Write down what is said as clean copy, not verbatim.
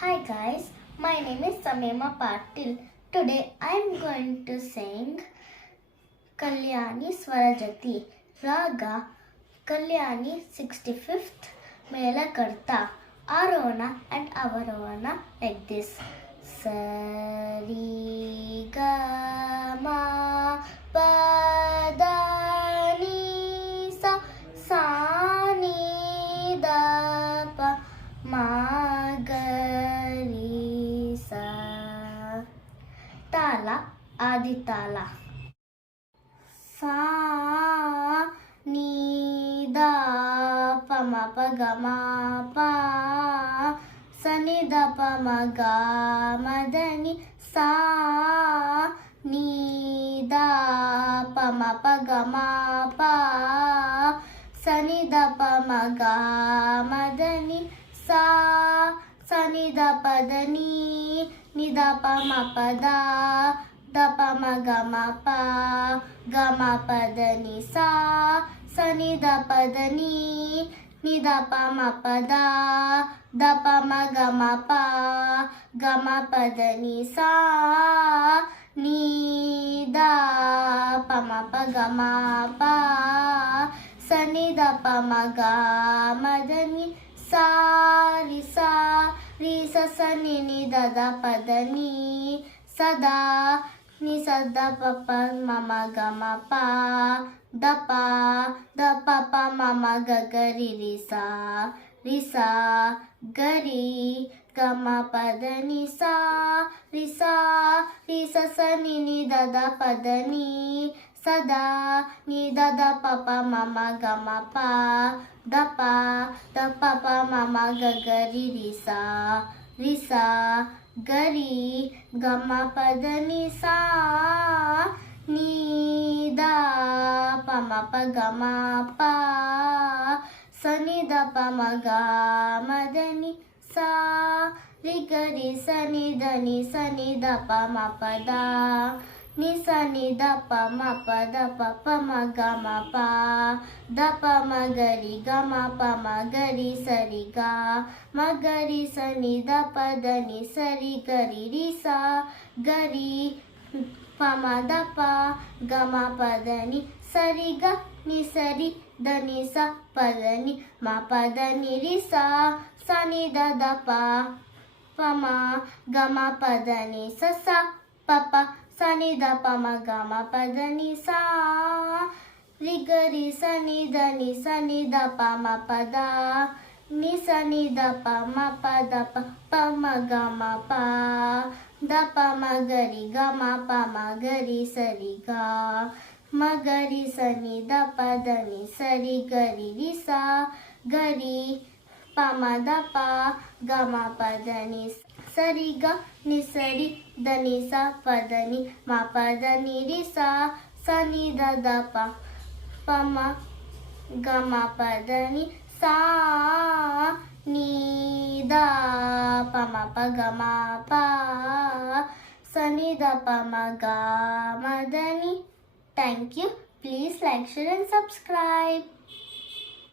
Hi guys, my name is Samema Patil. Today I am going to sing Kalyani Swarajati Raga Kalyani 65th Melakarta Arona and Avarona like this. Sari ga ma pa da ni sa sa ni da pa ma ga ri sa. ತಾಲ ಆದಿತಾಲ ಸಾ ನೀ the ಪ ಮ ಪ ಗ ಮ ಪ ಸ ನಿ the ಪ ಮ ಗ ಮ ದ ನಿ ಸಾ ನೀ ದ ಪ ಮ ಪ ಗ ಮ ಪ ಸ ನಿ ದ ಪ ಮ ಗ ಮ ದ ನಿ ಸಾ ಸ ನಿ ದ ಪ ದ ನಿ ನಿ ದ ಪ ಮ ಪ ದ ಪ ಮ ಗ ಮ ಪ ಗ ಮ ಪ ದ ನಿ ಸಾ ಸ ನಿ ದ ಪ ದ ನಿ ನಿ ದ ಪ ಮ ಪ ದ ಪ ಮ ಗ ಮ ಪ ಗ ಮ ಪ ದ ನಿ ಸಾ ನೀ ದ ಪ ಮ ಪ ಗ ಮ ಪ ಸ ನಿ ದ ಪ ಮ ಗ ಮ ದ ನಿ ಸಾ ರಿ ಸಾ ರಿ ಸ ಸ ನಿ ನಿ ದ ದ ಪ ದ ನಿ ಸದಾ ನಿ ಸ ದ ಪ ಪ ಮ ಮ ಗ ಮ ಪ ದ ಪ ಮ ಮ ಗ ಗ ರಿ ರಿ ಸಾ ಗ ರಿ ಗ ಮ ಪ ದ ನಿ ಸಾ ರಿ ಸ ಸ ನಿ ನಿ ದ ದ ಪ ದ ನಿ ಸದಾ ನಿ ದ ದ ಪ ಪ ಮ ಮ ಗ ಮ ಪ ದ ಪ ಮ ಮ ಗ ಗ ರಿ ರಿ ಸಾ ಗ ರಿ ಗ ಮ ಪ ದ ನಿ ಸಾ ನೀ ದ ಪ ಮ ಪ ಗ ಮ ಪ ಸ ನಿ ದ ಪ ಮ ಗ ಮ ದ ನಿ ಸಾ ರಿ ಗ ರಿ ಸ ನಿ ದ ನಿ ಸ ನಿ ದ ಪ ಮ ಪ ದ ನಿ ಸ ನಿ ದ ಪ ಮ ಪ ದ ಪ ಪ ಮ ಗ ಮ ಪ ದ ಪ ಮ ಗ ರಿ ಗ ಮ ಪ ಮ ಗ ರಿ ಸ ರಿ ಗ ಮ ಗ ರಿ ಸ ನಿ ದ ಪ ದ ನಿ ಸ ರಿ ಗ ರಿ ರಿ ಸಾ ಗ ರಿ ಪ ಮ ದ ಪ ಗ ಮ ಪ ದ ನಿ ಸ ರಿ ಗ ನಿ ಸ ರಿ ದ ನಿ ಸ ಪ ದ ನಿ ಮ ಪ ದ ನಿ ರಿ ಸಾ ಸ ನಿ ದ ದ ಪ ಪ ಮ ಗ ಮ ಪ ದ ನಿ ಸ ಸ ಪ ಪ ಸ ನಿ ದ ಪ ಮ ಗ ಮ ಪ ದ ನಿ ಸಾ ರಿ ಗ ರಿ ಸ ನಿ ದ ನಿ ಸ ನಿ ದ ಪ ಮ ಪ ದ ನಿ ಸ ನಿ ದ ಪ ಮ ಪ ದ ಪ ಪ ಮ ಗ ಮ ಪ ದ ಪ ಮ ಗ ರಿ ಗ ಮ ಪ ಮ ಗ ರಿ ಸ ರಿ ಗ ಮ ಗ ರಿ ಸ ನಿ ದ ಪ ದ ನಿ ಸ ರಿ ಗ ರಿ ರಿ ಸಾ ಗ ರಿ ಪ ಮ ದ ಪ ಗ ಮ ಪ ದ ನಿ ಸ ರಿ ಗ ನಿ ಸ ರಿ ದ ನಿ ಸ ಪ ದ ನಿ ಮ ಪ ದ ನಿ ರಿ ಸಾ ಸ ನಿ ದ ದ ಪ ಪ ಮ ಗ ಮ ಪ ದ ನಿ ಸಾ ನೀ ದ ಪ ಮ ಪ ಗ ಮ ಪ ಸ ನಿ ದ ಪ ಮ ಗ ಮ ದ ನಿ. Thank you. Please like, share and subscribe.